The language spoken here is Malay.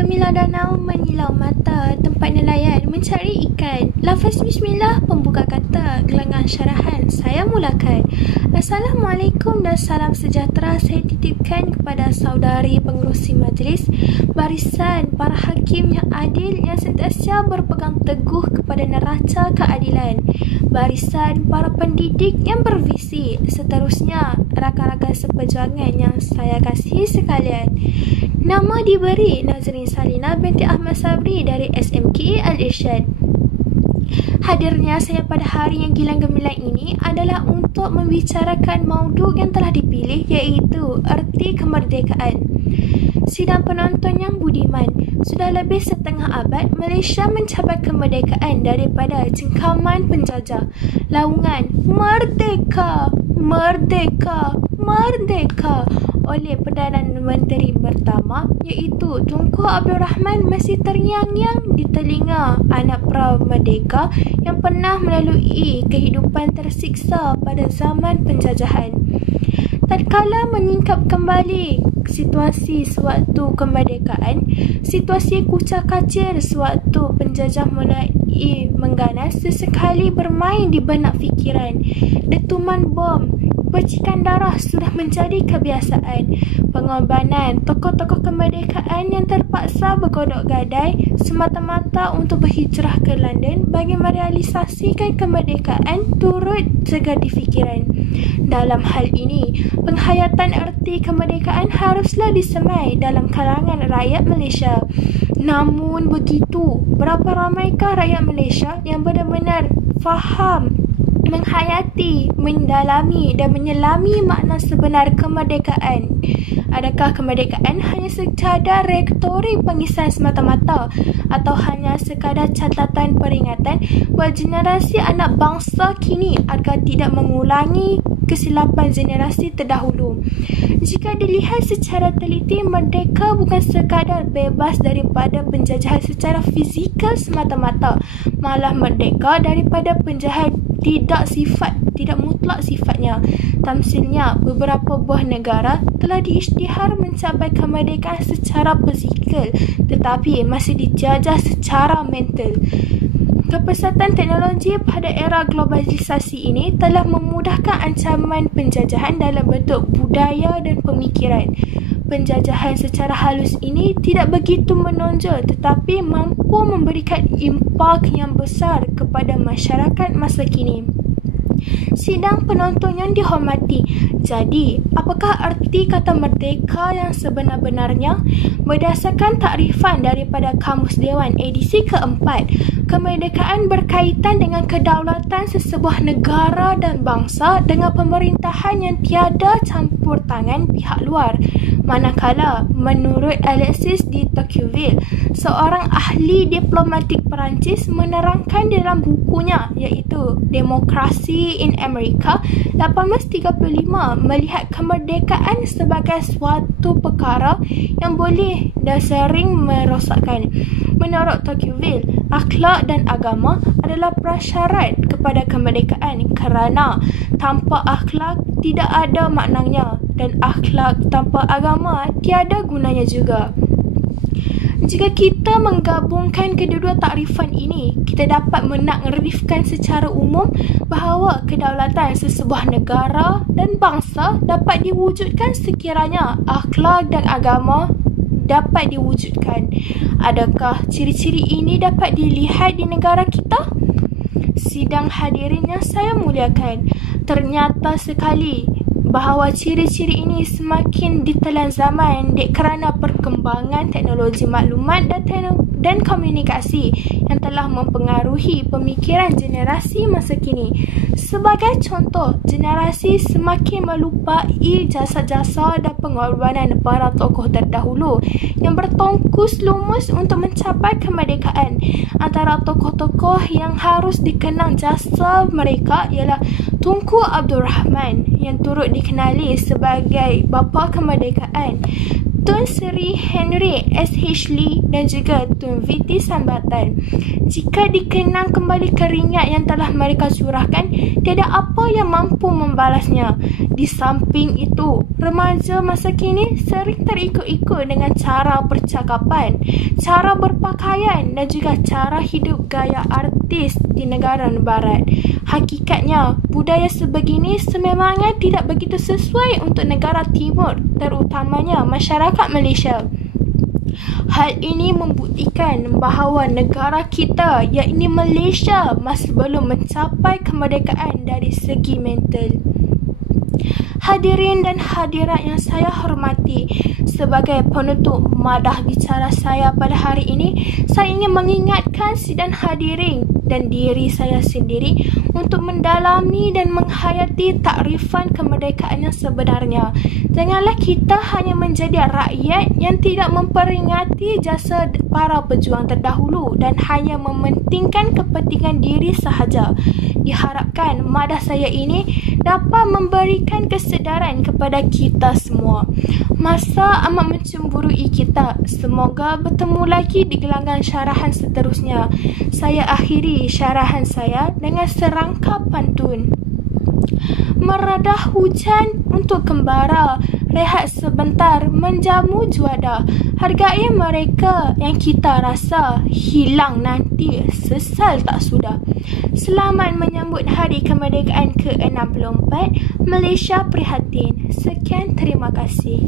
Kemilau danau menyilau mata, tempat nelayan mencari ikan. Lafaz bismillah pembuka kata, gelanggang syarahan saya mulakan. Assalamualaikum dan salam sejahtera saya titipkan kepada saudari pengerusi majlis, barisan para hakim yang adil yang sentiasa berpegang teguh kepada neraca keadilan, barisan para pendidik yang bervisi, seterusnya rakan-rakan seperjuangan yang saya kasihi sekalian. Nama diberi Nazrin Salina binti Ahmad Sabri dari SMK Al-Irsyad. Hadirnya saya pada hari yang gilang gemilang ini adalah untuk membicarakan maudhu yang telah dipilih, iaitu erti kemerdekaan. Sidang penonton yang budiman, sudah lebih setengah abad Malaysia mencapai kemerdekaan daripada cengkaman penjajah. Laungan Merdeka! Merdeka! Merdeka! Oleh Perdana Menteri pertama iaitu Tunku Abdul Rahman masih terngiang-ngiang di telinga anak pra-merdeka yang pernah melalui kehidupan tersiksa pada zaman penjajahan. Tatkala menyingkap kembali situasi sewaktu kemerdekaan, situasi kucak-kacir sewaktu penjajah mulai mengganas sesekali bermain di benak fikiran. Detuman bom, percikan darah sudah menjadi kebiasaan. Pengorbanan tokoh-tokoh kemerdekaan yang terpaksa bergodok gadai semata-mata untuk berhijrah ke London bagi merealisasikan kemerdekaan turut tergadi fikiran. Dalam hal ini, penghayatan erti kemerdekaan haruslah disemai dalam kalangan rakyat Malaysia. Namun begitu, berapa ramaikah rakyat Malaysia yang benar-benar faham, menghayati, mendalami dan menyelami makna sebenar kemerdekaan? Adakah kemerdekaan hanya sekadar retorik pengisahan semata-mata atau hanya sekadar catatan peringatan buat generasi anak bangsa kini agar tidak mengulangi kesilapan generasi terdahulu? Jika dilihat secara teliti, merdeka bukan sekadar bebas daripada penjajahan secara fizikal semata-mata, malah merdeka daripada penjahat tidak mutlak sifatnya. Tamsilnya, beberapa buah negara telah diisytihar mencapai kemerdekaan secara fizikal tetapi masih dijajah secara mental. Kepesatan teknologi pada era globalisasi ini telah memudahkan ancaman penjajahan dalam bentuk budaya dan pemikiran. Penjajahan secara halus ini tidak begitu menonjol tetapi mampu memberikan impak yang besar kepada masyarakat masa kini. Sidang penonton yang dihormati, jadi apakah arti kata merdeka yang sebenar-benarnya? Berdasarkan takrifan daripada Kamus Dewan edisi keempat, kemerdekaan berkaitan dengan kedaulatan sesebuah negara dan bangsa dengan pemerintahan yang tiada campur tangan pihak luar. Manakala, menurut Alexis de Tocqueville, seorang ahli diplomatik Perancis menerangkan dalam bukunya iaitu Demokrasi in America 1835, melihat kemerdekaan sebagai suatu perkara yang boleh dan sering merosakkan. Menurut Tocqueville, akhlak dan agama adalah prasyarat kepada kemerdekaan kerana tanpa akhlak tidak ada maknanya dan akhlak tanpa agama tiada gunanya juga. Jika kita menggabungkan kedua-dua takrifan ini, kita dapat menakrifkan secara umum bahawa kedaulatan sesebuah negara dan bangsa dapat diwujudkan sekiranya akhlak dan agama dapat diwujudkan. Adakah ciri-ciri ini dapat dilihat di negara kita? Sidang hadirin yang saya muliakan, ternyata sekali bahawa ciri-ciri ini semakin ditelan zaman kerana perkembangan teknologi maklumat dan komunikasi yang telah mempengaruhi pemikiran generasi masa kini. Sebagai contoh, generasi semakin melupai jasa-jasa dan pengorbanan para tokoh terdahulu yang bertongkus lumus untuk mencapai kemerdekaan. Antara tokoh-tokoh yang harus dikenang jasa mereka ialah Tunku Abdul Rahman yang turut dikenali sebagai bapa kemerdekaan, Tun Sri Henry S.H. Lee dan juga Tun VT Sambatan. Jika dikenang kembali keringat yang telah mereka curahkan, tiada apa yang mampu membalasnya. Di samping itu, remaja masa kini sering terikut-ikut dengan cara percakapan, cara berpakaian dan juga cara hidup gaya artis di negara barat. Hakikatnya, budaya sebegini sememangnya tidak begitu sesuai untuk negara timur, terutamanya masyarakat Malaysia. Hal ini membuktikan bahawa negara kita, iaitu Malaysia, masih belum mencapai kemerdekaan dari segi mental. Hadirin dan hadirat yang saya hormati, sebagai penutup madah bicara saya pada hari ini, saya ingin mengingatkan sidang hadirin dan diri saya sendiri untuk mendalami dan menghayati takrifan kemerdekaan yang sebenarnya. Janganlah kita hanya menjadi rakyat yang tidak memperingati jasa para pejuang terdahulu dan hanya mementingkan kepentingan diri sahaja. Diharapkan madah saya ini dapat memberikan kesedaran kepada kita semua. Masa amat mencemburui kita. Semoga bertemu lagi di gelanggang syarahan seterusnya. Saya akhiri syarahan saya dengan serangkap pantun. Meredah hujan untuk kembara, rehat sebentar menjamu juada. Hargai mereka yang kita rasa, hilang nanti sesal tak sudah. Selamat menyambut Hari Kemerdekaan ke-64. Malaysia prihatin. Sekian, terima kasih.